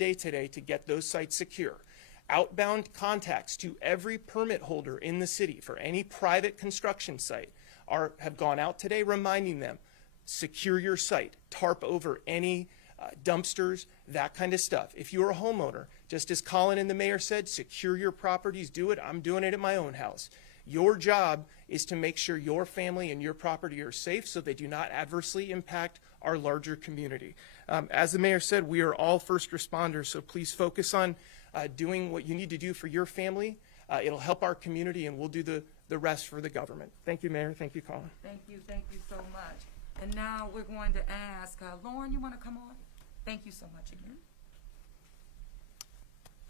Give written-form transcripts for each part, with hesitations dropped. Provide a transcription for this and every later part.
day today to get those sites secure. Outbound contacts to every permit holder in the city for any private construction site have gone out today reminding them, secure your site, tarp over any dumpsters, that kind of stuff. If you're a homeowner, just as Colin and the mayor said, secure your properties, do it. I'm doing it at my own house. Your job is to make sure your family and your property are safe so they do not adversely impact our larger community. As the mayor said, we are all first responders, so please focus on doing what you need to do for your family. It'll help our community, and we'll do the rest for the government. Thank you, Mayor. Thank you, Colin. Thank you so much. And now we're going to ask, Lauren, you want to come on? Thank you so much again.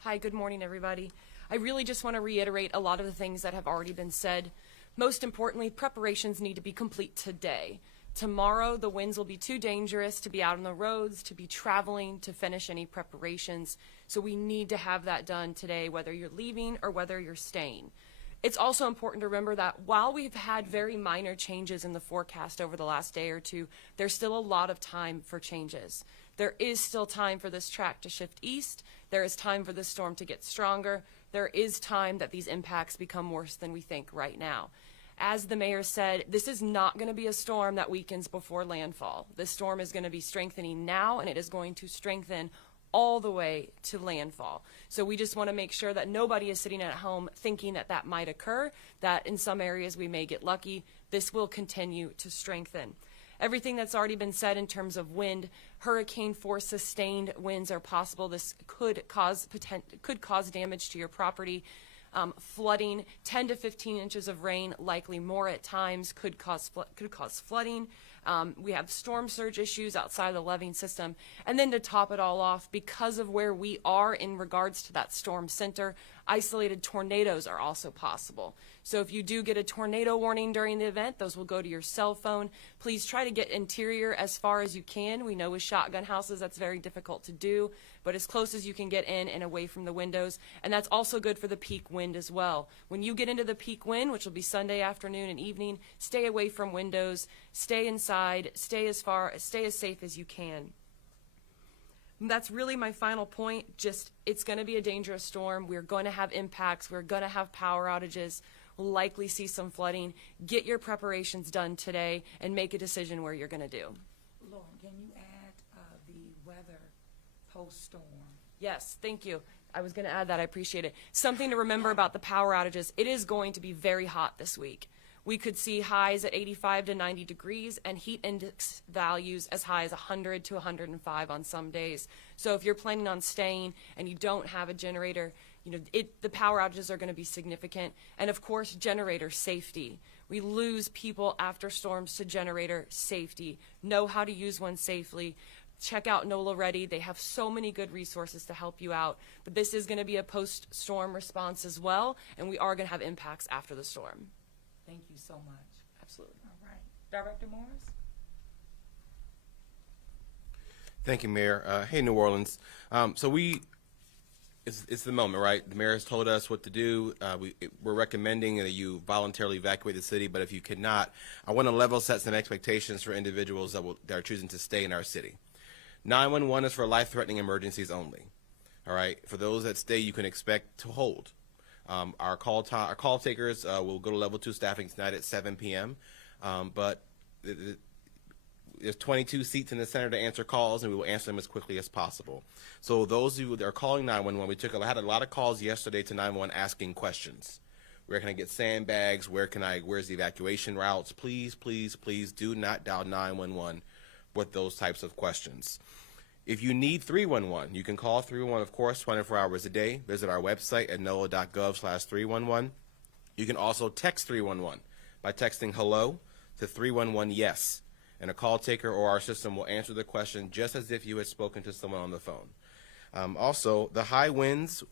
Hi, good morning, everybody. I really just want to reiterate a lot of the things that have already been said. Most importantly, preparations need to be complete today. Tomorrow, the winds will be too dangerous to be out on the roads, to be traveling, to finish any preparations. So we need to have that done today, whether you're leaving or whether you're staying. It's also important to remember that while we've had very minor changes in the forecast over the last day or two, there's still a lot of time for changes. There is still time for this track to shift east. There is time for this storm to get stronger. There is time that these impacts become worse than we think right now. As the mayor said, this is not going to be a storm that weakens before landfall. This storm is going to be strengthening now, and it is going to strengthen all the way to landfall. So we just want to make sure that nobody is sitting at home thinking that that might occur, that in some areas we may get lucky. This will continue to strengthen. Everything that's already been said in terms of wind, hurricane force sustained winds are possible. This could cause damage to your property. Flooding, 10 to 15 inches of rain, likely more at times, could cause flooding. We have storm surge issues outside of the leveeing system. And then to top it all off, because of where we are in regards to that storm center, isolated tornadoes are also possible. So if you do get a tornado warning during the event, those will go to your cell phone. Please try to get interior as far as you can. We know with shotgun houses that's very difficult to do, but as close as you can get in and away from the windows. And that's also good for the peak wind as well. When you get into the peak wind, which will be Sunday afternoon and evening, stay away from windows, stay inside, stay as safe as you can. And that's really my final point. Just, it's going to be a dangerous storm. We're going to have impacts. We're going to have power outages. We'll likely see some flooding. Get your preparations done today and make a decision where you're going to do. Lauren, can you add the weather post-storm? Yes, thank you. I was going to add that. I appreciate it. Something to remember about the power outages. It is going to be very hot this week. We could see highs at 85 to 90 degrees and heat index values as high as 100 to 105 on some days. So if you're planning on staying and you don't have a generator, the power outages are going to be significant. And of course, generator safety. We lose people after storms to generator safety. Know how to use one safely. Check out NOLA Ready. They have so many good resources to help you out. But this is going to be a post-storm response as well, and we are going to have impacts after the storm. Thank you so much. Absolutely. All right. Director Morris? Thank you, Mayor. Hey, New Orleans. It's the moment, right? The mayor has told us what to do. We're recommending that you voluntarily evacuate the city, but if you cannot, I want to level set some expectations for individuals that are choosing to stay in our city. 911 is for life-threatening emergencies only. All right. For those that stay, you can expect to hold. Our call takers will go to level 2 staffing tonight at 7 p.m. But there's 22 seats in the center to answer calls, and we will answer them as quickly as possible. So those of you that are calling 911, I had a lot of calls yesterday to 911 asking questions. Where can I get sandbags? Where's the evacuation routes? Please, please, please do not dial 911 with those types of questions. If you need 311, you can call 311, of course, 24 hours a day. Visit our website at noaa.gov/311. You can also text 311 by texting hello to 311-YES, and a call taker or our system will answer the question just as if you had spoken to someone on the phone. Also, the high winds,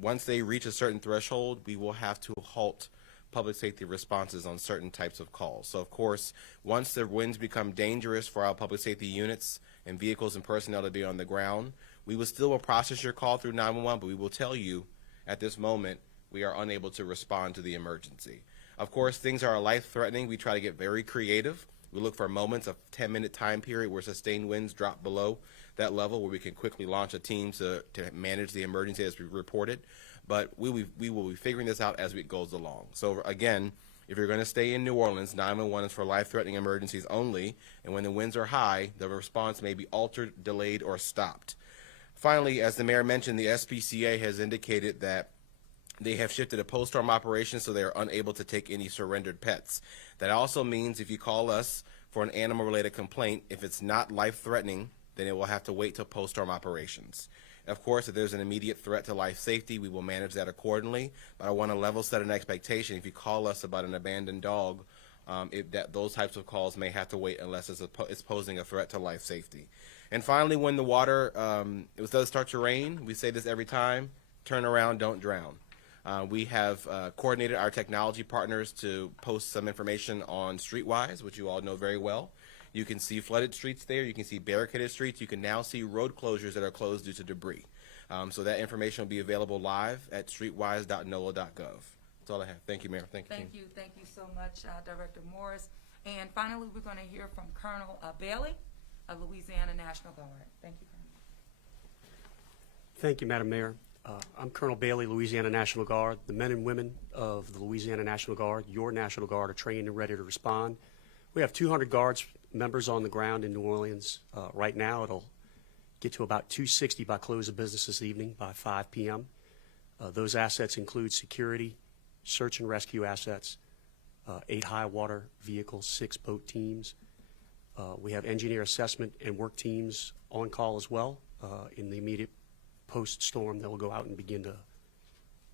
once they reach a certain threshold, we will have to halt public safety responses on certain types of calls. So, of course, once the winds become dangerous for our public safety units and vehicles and personnel to be on the ground, we will process your call through 911, but we will tell you at this moment we are unable to respond to the emergency. Of course, things are life-threatening. We try to get very creative. We look for moments of 10-minute time period where sustained winds drop below that level where we can quickly launch a team to manage the emergency as we reported. But we will be figuring this out as it goes along. So again, if you're going to stay in New Orleans, 911 is for life-threatening emergencies only, and when the winds are high, the response may be altered, delayed, or stopped. Finally, as the mayor mentioned, the SPCA has indicated that they have shifted to post-storm operations, so they are unable to take any surrendered pets. That also means if you call us for an animal-related complaint, if it's not life-threatening, then it will have to wait till post-storm operations. Of course, if there's an immediate threat to life safety, we will manage that accordingly. But I want to level set an expectation. If you call us about an abandoned dog, those types of calls may have to wait unless it's posing a threat to life safety. And finally, when the water does start to rain, we say this every time: turn around, don't drown. We have coordinated our technology partners to post some information on Streetwise, which you all know very well. You can see flooded streets there. You can see barricaded streets. You can now see road closures that are closed due to debris. So that information will be available live at streetwise.nola.gov. That's all I have. Thank you, Mayor. Thank you. Thank you so much, Director Morris. And finally, we're going to hear from Colonel Bailey of Louisiana National Guard. Thank you, Colonel. Thank you, Madam Mayor. I'm Colonel Bailey, Louisiana National Guard. The men and women of the Louisiana National Guard, your National Guard, are trained and ready to respond. We have 200 Guards members on the ground in New Orleans. Right now, it'll get to about 260 by close of business this evening by 5 p.m. Those assets include security, search and rescue assets, 8 high water vehicles, 6 boat teams. We have engineer assessment and work teams on call as well. In the immediate post-storm, they'll go out and begin to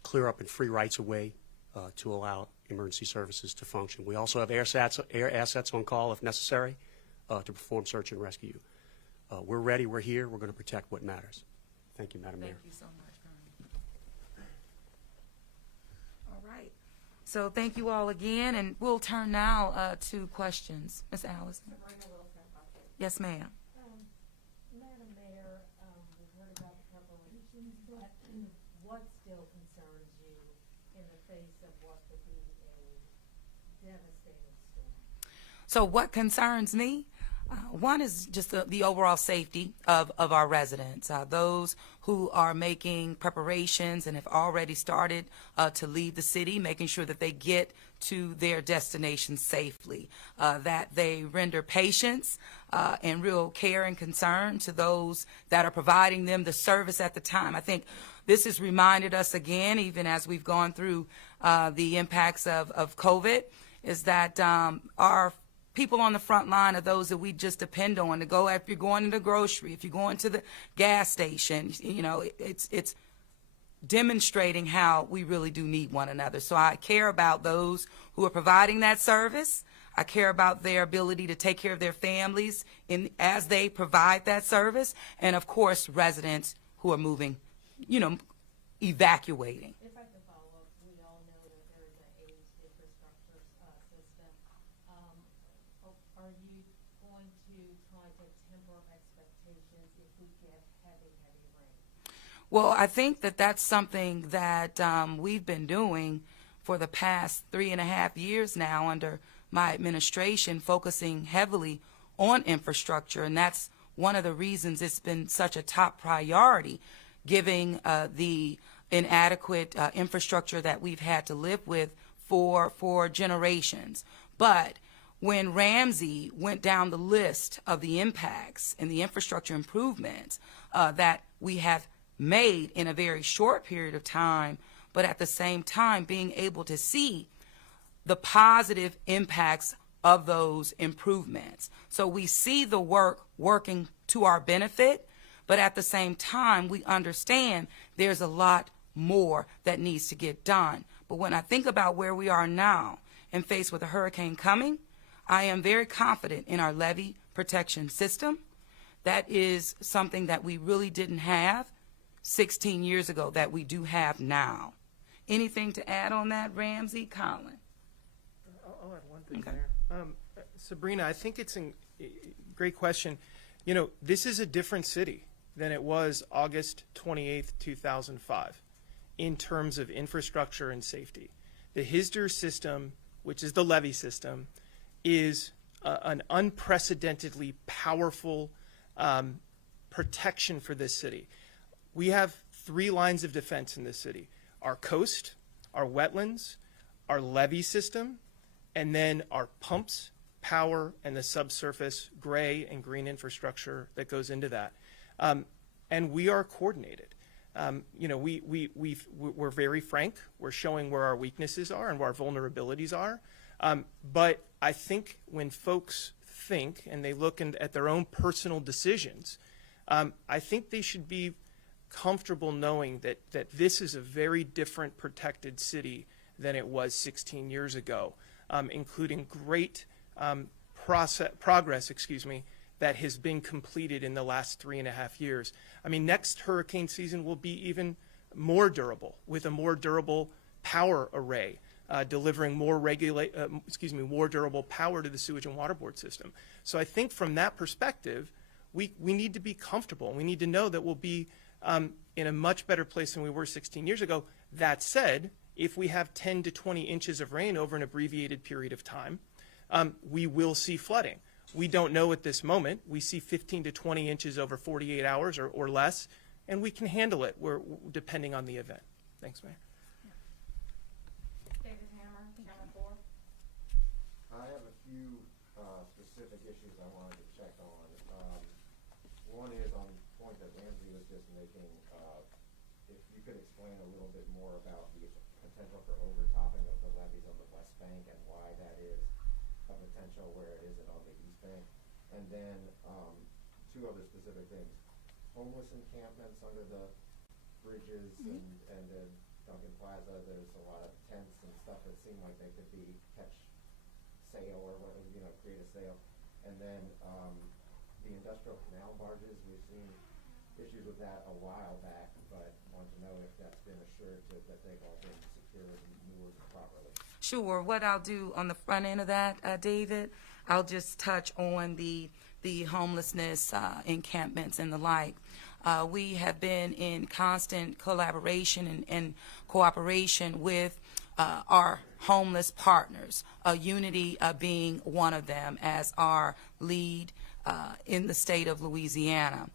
clear up and free rights of way to allow emergency services to function. We also have air assets on call if necessary to perform search and rescue. We're ready, we're here, we're going to protect what matters. Thank you, Madam Mayor. Thank you so much, Colonel. All right. So thank you all again, and we'll turn now to questions. Ms. Allison. Yes, ma'am. Madam Mayor, we've heard about the preparations, but what still concerns you in the face of what could be a devastating storm? So what concerns me? One is just the overall safety of our residents, those who are making preparations and have already started to leave the city, making sure that they get to their destination safely, that they render patience and real care and concern to those that are providing them the service at the time. I think this has reminded us again, even as we've gone through the impacts of COVID, is that our people on the front line are those that we just depend on to go. If you're going to the grocery, if you're going to the gas station, you know, it's demonstrating how we really do need one another. So I care about those who are providing that service. I care about their ability to take care of their families as they provide that service. And of course, residents who are moving, you know, evacuating. If I can follow up, we all know that there is an aged infrastructure system. Are you going to try to temper expectations if we get heavy rain? Well, I think that that's something that we've been doing for the past 3.5 years now under my administration, focusing heavily on infrastructure, and that's one of the reasons it's been such a top priority, giving the inadequate infrastructure that we've had to live with for generations. But when Ramsey went down the list of the impacts and the infrastructure improvements that we have made in a very short period of time, but at the same time being able to see the positive impacts of those improvements. So we see the work working to our benefit, but at the same time we understand there's a lot more that needs to get done. But when I think about where we are now and faced with a hurricane coming, I am very confident in our levee protection system. That is something that we really didn't have 16 years ago that we do have now. Anything to add on that, Ramsey? Colin? I'll add one thing Okay. there. Sabrina, I think it's a great question. You know, this is a different city than it was August 28th, 2005 in terms of infrastructure and safety. The HISDR system, which is the levee system, is an unprecedentedly powerful protection for this city. We have 3 lines of defense in this city: our coast, our wetlands, our levee system, and then our pumps, power, and the subsurface gray and green infrastructure that goes into that. And we are coordinated. You know, we're very frank. We're showing where our weaknesses are and where our vulnerabilities are. But I think when folks think and they look at their own personal decisions, I think they should be comfortable knowing that this is a very different protected city than it was 16 years ago, including great progress, that has been completed in the last 3.5 years. I mean, next hurricane season will be even more durable, with a more durable power array, delivering more durable power to the sewage and water board system. So I think from that perspective, we need to be comfortable. We need to know that we'll be in a much better place than we were 16 years ago. That said, if we have 10 to 20 inches of rain over an abbreviated period of time, we will see flooding. We don't know at this moment. We see 15 to 20 inches over 48 hours or less, and we can handle it depending on the event. Thanks, Mayor. David Hammer, Channel 4. I have a few specific issues I wanted to check on. One is on the point that Ramsey was just making. If you could explain a little bit more about the potential for overtopping of the levees on the West Bank and why that is a potential where it isn't on the East Bank. And then 2 other specific things. Homeless encampments under the bridges and the Duncan Plaza, there's a lot of tents and stuff that seem like they could be catch sale or whatever, you know, create a sale. And then the industrial canal barges, we've seen issues with that a while back, but want to know if that's been assured that they've all been secured and moored properly. Sure. What I'll do on the front end of that, David, I'll just touch on the homelessness encampments and the like. We have been in constant collaboration and cooperation with our homeless partners, Unity being one of them as our lead in the state of Louisiana.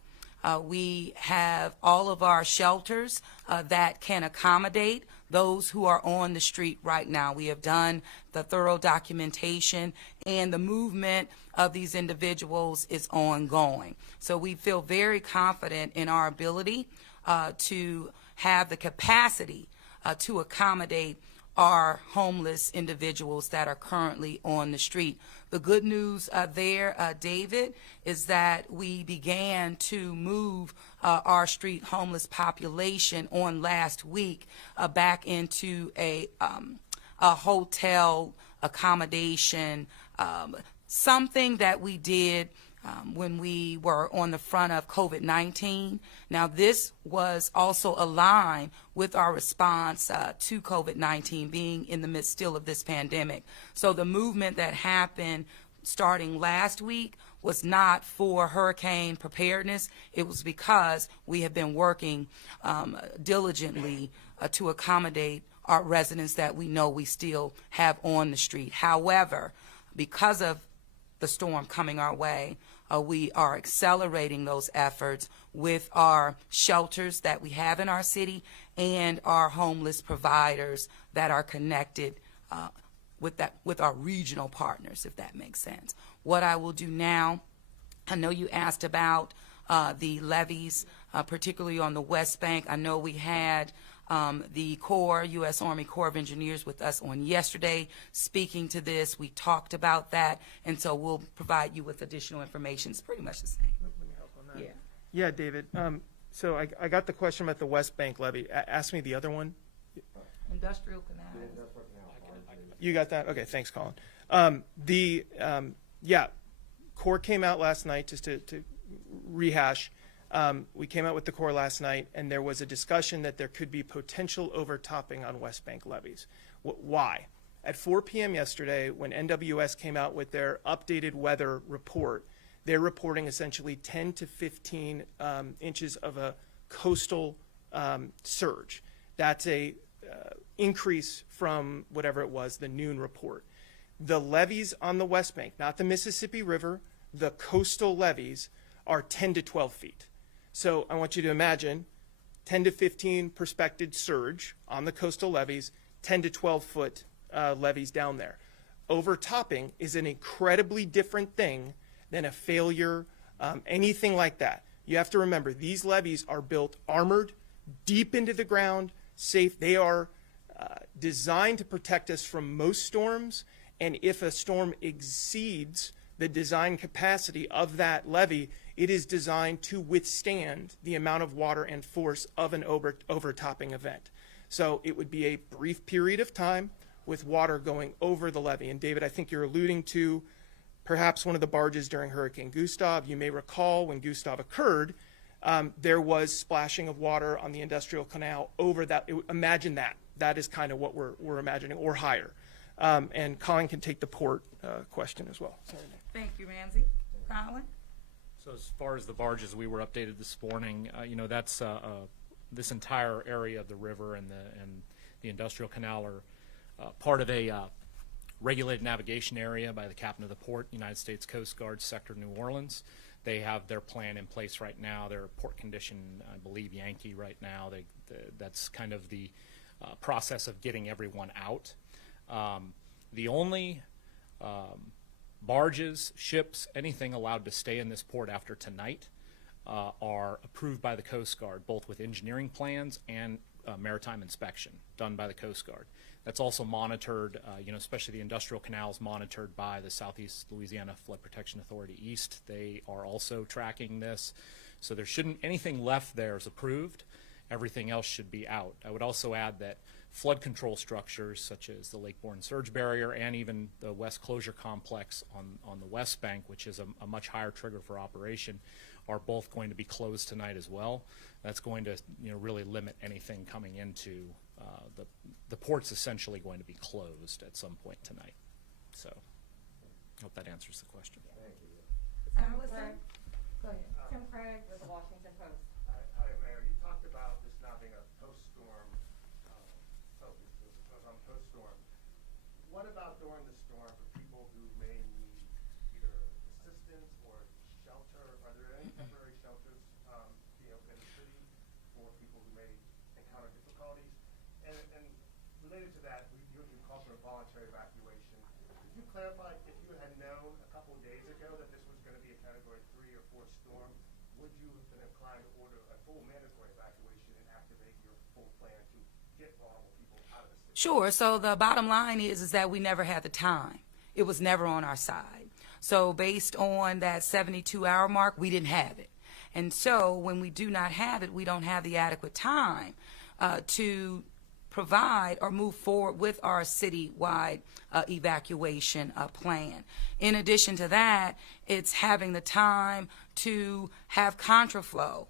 We have all of our shelters that can accommodate those who are on the street right now. We have done the thorough documentation, and the movement of these individuals is ongoing. So we feel very confident in our ability to have the capacity to accommodate our homeless individuals that are currently on the street. The good news there, David, is that we began to move our street homeless population on last week back into a hotel accommodation, something that we did when we were on the front of COVID-19. Now, this was also aligned with our response to COVID-19, being in the midst still of this pandemic. So the movement that happened starting last week was not for hurricane preparedness. It was because we have been working diligently to accommodate our residents that we know we still have on the street. However, because of the storm coming our way, we are accelerating those efforts with our shelters that we have in our city and our homeless providers that are connected with our regional partners, if that makes sense. What I will do now, I know you asked about the levees, particularly on the West Bank. I know we had the Corps, U.S. Army Corps of Engineers, with us on yesterday speaking to this. We talked about that, and so we'll provide you with additional information. It's pretty much the same. Let me help on that. Yeah. Yeah, David. So I got the question about the West Bank levee. Ask me the other one. Industrial canal. You got that? Okay, thanks, Colin. Corps came out last night, just to rehash. We came out with the Corps last night, and there was a discussion that there could be potential overtopping on West Bank levees. Why? At 4 p.m. yesterday, when NWS came out with their updated weather report, they're reporting essentially 10 to 15 inches of a coastal surge. That's a increase from whatever it was, the noon report. The levees on the West Bank, not the Mississippi River, the coastal levees, are 10 to 12 feet. So I want you to imagine 10 to 15 prospected surge on the coastal levees, 10 to 12 foot levees down there. Overtopping is an incredibly different thing than a failure, anything like that. You have to remember, these levees are built armored, deep into the ground, safe. They are designed to protect us from most storms, and if a storm exceeds the design capacity of that levee, it is designed to withstand the amount of water and force of an overtopping event. So it would be a brief period of time with water going over the levee. And David, I think you're alluding to perhaps one of the barges during Hurricane Gustav. You may recall when Gustav occurred, there was splashing of water on the industrial canal over that. Imagine that. That is kind of what we're imagining, or higher. And Colin can take the port question as well. Sorry. Thank you, Ramsey. Colin? So as far as the barges, we were updated this morning. That's this entire area of the river and the industrial canal are part of a regulated navigation area by the captain of the port, United States Coast Guard Sector New Orleans. They have their plan in place right now. They're port condition, I believe, Yankee right now. That's kind of the process of getting everyone out. The only barges, ships, anything allowed to stay in this port after tonight are approved by the Coast Guard, both with engineering plans and maritime inspection done by the Coast Guard. That's also monitored, especially the industrial canals monitored by the Southeast Louisiana Flood Protection Authority East. They are also tracking this. So there shouldn't, anything left there is approved. Everything else should be out. I would also add that flood control structures such as the Lake-Borne Surge Barrier and even the West Closure Complex on the West Bank, which is a much higher trigger for operation, are both going to be closed tonight as well. That's going to really limit anything coming into the port's essentially going to be closed at some point tonight. So I hope that answers the question. Allison? Go ahead. Tim Craig with the Washington Post. Hi, Mayor. You talked about this not being a post-storm focus, post-storm. What about during the storm for people who may need either assistance or shelter? Are there any temporary shelters in the city for people who may encounter difficulties? And related to that, you called for a voluntary evacuation. Could you clarify, if you had known a couple of days ago that this was going to be a Category 3 or 4 storm, would you have been inclined to order a full mandatory evacuation and activate your full plan to get vulnerable people out of the city? Sure. So the bottom line is that we never had the time. It was never on our side. So based on that 72-hour mark, we didn't have it. And so when we do not have it, we don't have the adequate time to provide or move forward with our citywide evacuation plan. In addition to that, it's having the time to have contraflow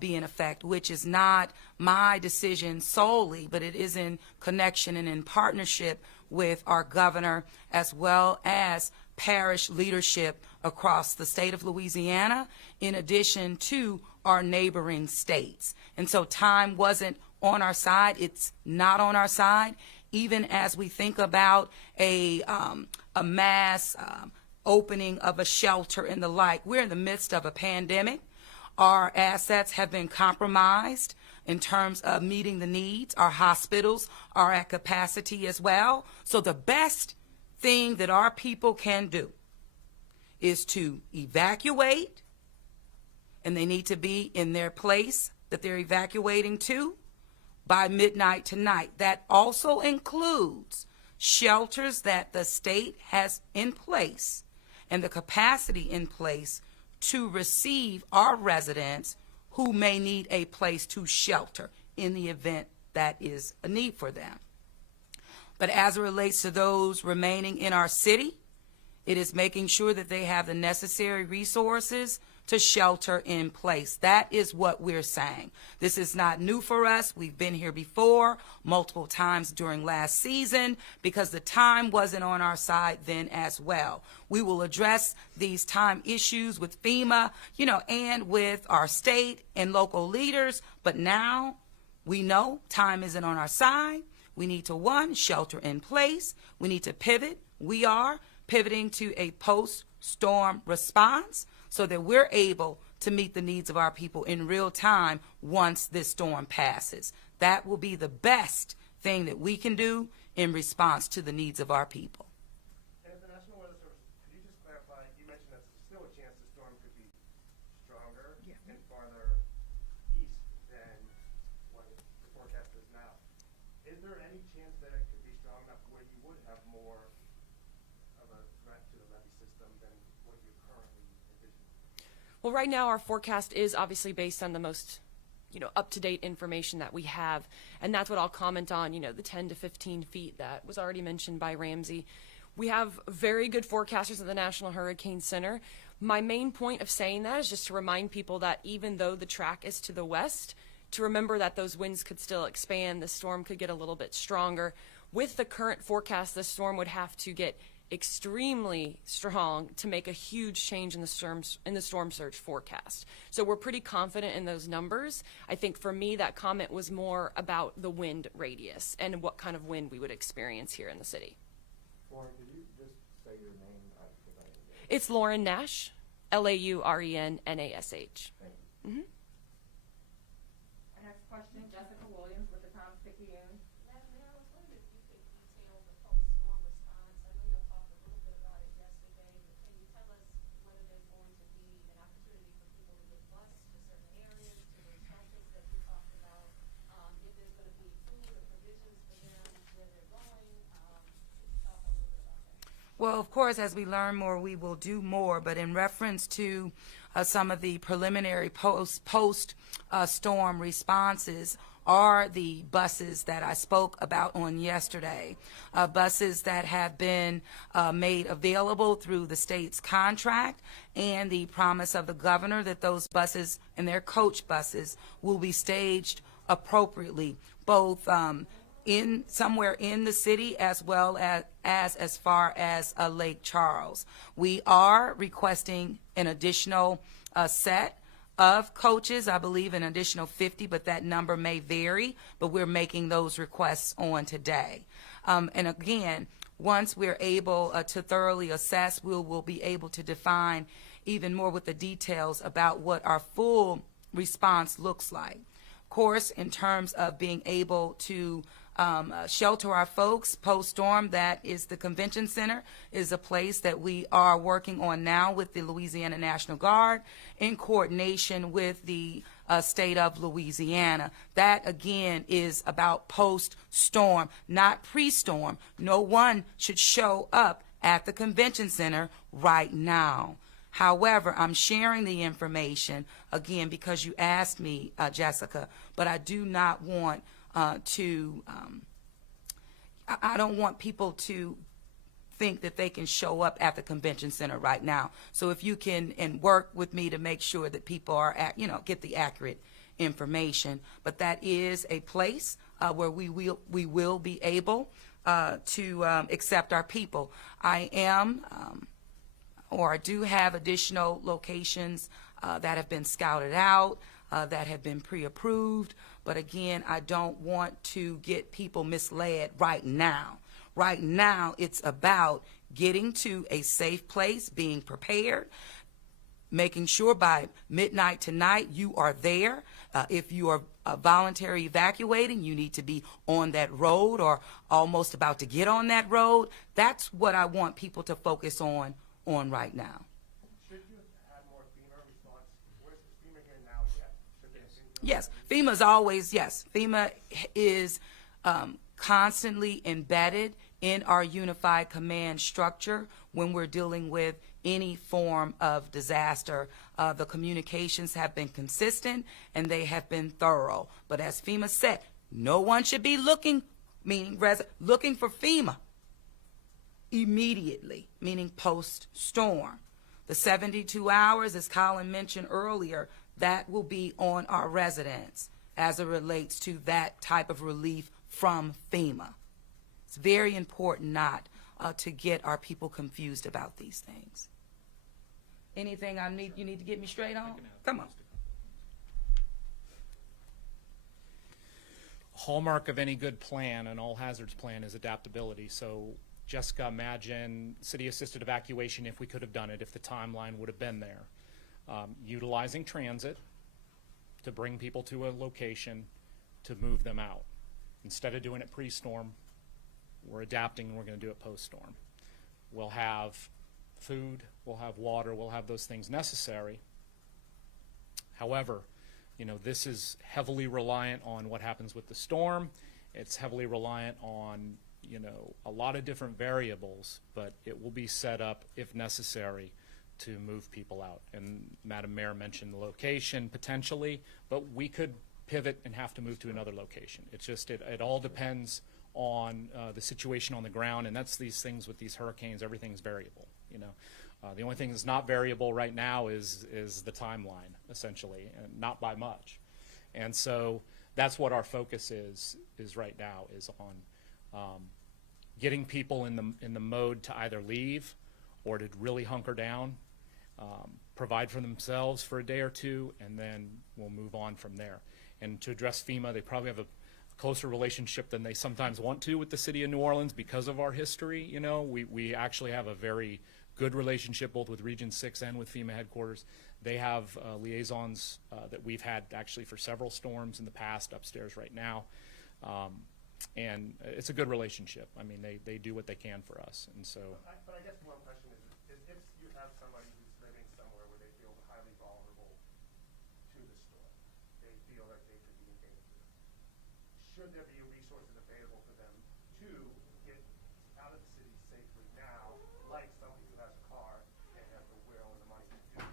be in effect, which is not my decision solely, but it is in connection and in partnership with our governor as well as parish leadership across the state of Louisiana, in addition to our neighboring states. And so time wasn't on our side. It's not on our side. Even as we think about a mass opening of a shelter and the like, we're in the midst of a pandemic. Our assets have been compromised in terms of meeting the needs. Our hospitals are at capacity as well. So the best thing that our people can do is to evacuate, and they need to be in their place that they're evacuating to by midnight tonight. That also includes shelters that the state has in place and the capacity in place to receive our residents who may need a place to shelter in the event that is a need for them. But as it relates to those remaining in our city, it is making sure that they have the necessary resources to shelter in place. That is what we're saying. This is not new for us. We've been here before, multiple times during last season, because the time wasn't on our side then as well. We will address these time issues with FEMA, and with our state and local leaders, but now we know time isn't on our side. We need to, one, shelter in place. We need to pivot. We are pivoting to a post-storm response so that we're able to meet the needs of our people in real time once this storm passes. That will be the best thing that we can do in response to the needs of our people. And at the National Weather Service, could you just clarify, you mentioned that there's still a chance the storm could be stronger and farther east than what the forecast is now. Is there any chance that it could be strong enough where you would have more of a threat to the levee system than what you're currently envisioning? Well, right now our forecast is obviously based on the most, up-to-date information that we have, and that's what I'll comment on, the 10 to 15 feet that was already mentioned by Ramsey. We have very good forecasters at the National Hurricane Center. My main point of saying that is just to remind people that even though the track is to the west, to remember that those winds could still expand, the storm could get a little bit stronger. With the current forecast, the storm would have to get extremely strong to make a huge change in the storm surge forecast. So we're pretty confident in those numbers. I think for me that comment was more about the wind radius and what kind of wind we would experience here in the city. Lauren, could you just say your name? Because I didn't get it. It's Lauren Nash, Laurennash. Thank you. Our next question, Jessica Williams with the Times-Picayune. Madam Mayor, I was wondering if you could detail the post-storm response. I know you talked a little bit about it yesterday, but can you tell us whether there's going to be an opportunity for people to get bused to certain areas, to the shelters that you talked about, if there's going to be food or provisions for them where they're going? Could you talk a little bit about that? Well, of course, as we learn more, we will do more. But in reference to some of the preliminary post-storm responses are the buses that I spoke about on yesterday, buses that have been made available through the state's contract and the promise of the governor that those buses and their coach buses will be staged appropriately, both in somewhere in the city as well as far as Lake Charles. We are requesting an additional set of coaches, I believe an additional 50, but that number may vary, but we're making those requests on today. And again, once we're able to thoroughly assess, we'll be able to define even more with the details about what our full response looks like. Of course, in terms of being able to shelter our folks post-storm, that is the convention center, is a place that we are working on now with the Louisiana National Guard in coordination with the state of Louisiana. That, again, is about post-storm, not pre-storm. No one should show up at the convention center right now. However, I'm sharing the information, again, because you asked me, Jessica, but I do not want I don't want people to think that they can show up at the convention center right now. So if you can and work with me to make sure that people are get the accurate information. But that is a place where we will be able to accept our people. I do have additional locations that have been scouted out, that have been pre-approved. But again, I don't want to get people misled right now. Right now, it's about getting to a safe place, being prepared, making sure by midnight tonight you are there. If you are voluntary evacuating, you need to be on that road or almost about to get on that road. That's what I want people to focus on right now. Should you have more FEMA response? Where's FEMA here now yet? Should they have been- Yes, FEMA's always, yes. FEMA is constantly embedded in our unified command structure when we're dealing with any form of disaster. The communications have been consistent and they have been thorough. But as FEMA said, no one should be looking for FEMA immediately, meaning post-storm. The 72 hours, as Colin mentioned earlier, that will be on our residents as it relates to that type of relief from FEMA. It's very important not to get our people confused about these things. Anything you need to get me straight on? Come on. Hallmark of any good plan, an all hazards plan, is adaptability. So Jessica, imagine city assisted evacuation if we could have done it, if the timeline would have been there. utilizing transit to bring people to a location to move them out. Instead of doing it pre-storm, we're adapting and we're going to do it post-storm. We'll have food, we'll have water, we'll have those things necessary. However, you know, this is heavily reliant on what happens with the storm. It's heavily reliant on, you know, a lot of different variables, but it will be set up if necessary to move people out. And Madam Mayor mentioned the location potentially, but we could pivot and have to move to another location. It's just, it all depends on the situation on the ground, and that's these things with these hurricanes, everything's variable, you know. The only thing that's not variable right now is the timeline, essentially, and not by much. And so that's what our focus is right now, is on getting people in the mode to either leave or to really hunker down, provide for themselves for a day or two, and then we'll move on from there. And to address FEMA, they probably have a closer relationship than they sometimes want to with the city of New Orleans because of our history. You know, we actually have a very good relationship both with Region 6 and with FEMA headquarters. They have liaisons that we've had actually for several storms in the past upstairs right now. And it's a good relationship. I mean, they do what they can for us. And so. But I guess one question is if you have somebody who's living somewhere where they feel highly vulnerable to the storm, they feel like they could be in danger, should there be resources available for them to get out of the city safely now, like somebody who has a car and has the will and the money to do it?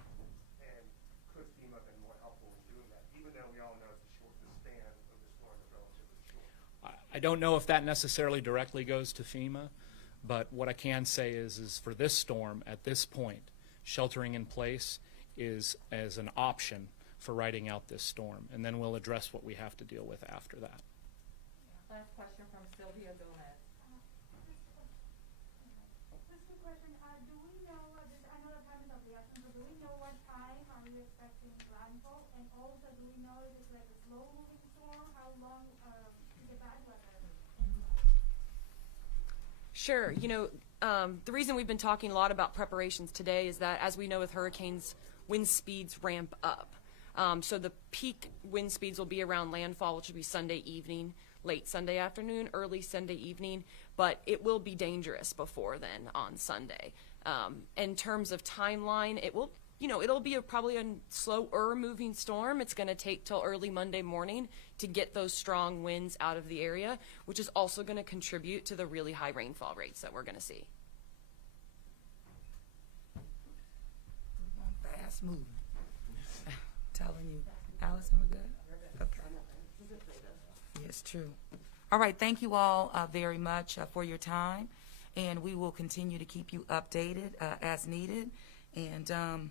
And could FEMA have been more helpful in doing that, even though we all know the span of the storm is relatively short? I don't know if that necessarily directly goes to FEMA, but what I can say is for this storm, at this point, sheltering in place is as an option for riding out this storm, and then we'll address what we have to deal with after that. Last question from Sylvia Gomez. Just a question, do we know, I know the time is of the essence, but do we know what time are we expecting landfall? And also, do we know if it's like a slow-moving storm, how long is the bad weather? Sure. You know, the reason we've been talking a lot about preparations today is that, as we know with hurricanes, wind speeds ramp up. So the peak wind speeds will be around landfall, which will be Sunday evening, late Sunday afternoon, early Sunday evening, but it will be dangerous before then on Sunday. In terms of timeline, it will, you know, it'll be probably a slower moving storm. It's going to take till early Monday morning to get those strong winds out of the area, which is also going to contribute to the really high rainfall rates that we're going to see. Fast moving. Telling you. Allison, we're good? Okay. Yes, true. All right, thank you all very much for your time, and we will continue to keep you updated as needed. And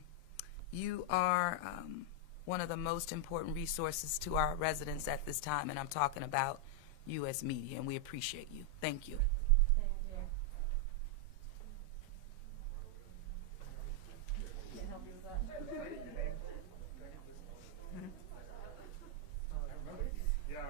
you are one of the most important resources to our residents at this time, and I'm talking about U.S. media, and we appreciate you. Thank you. Can I help you with that? Yeah,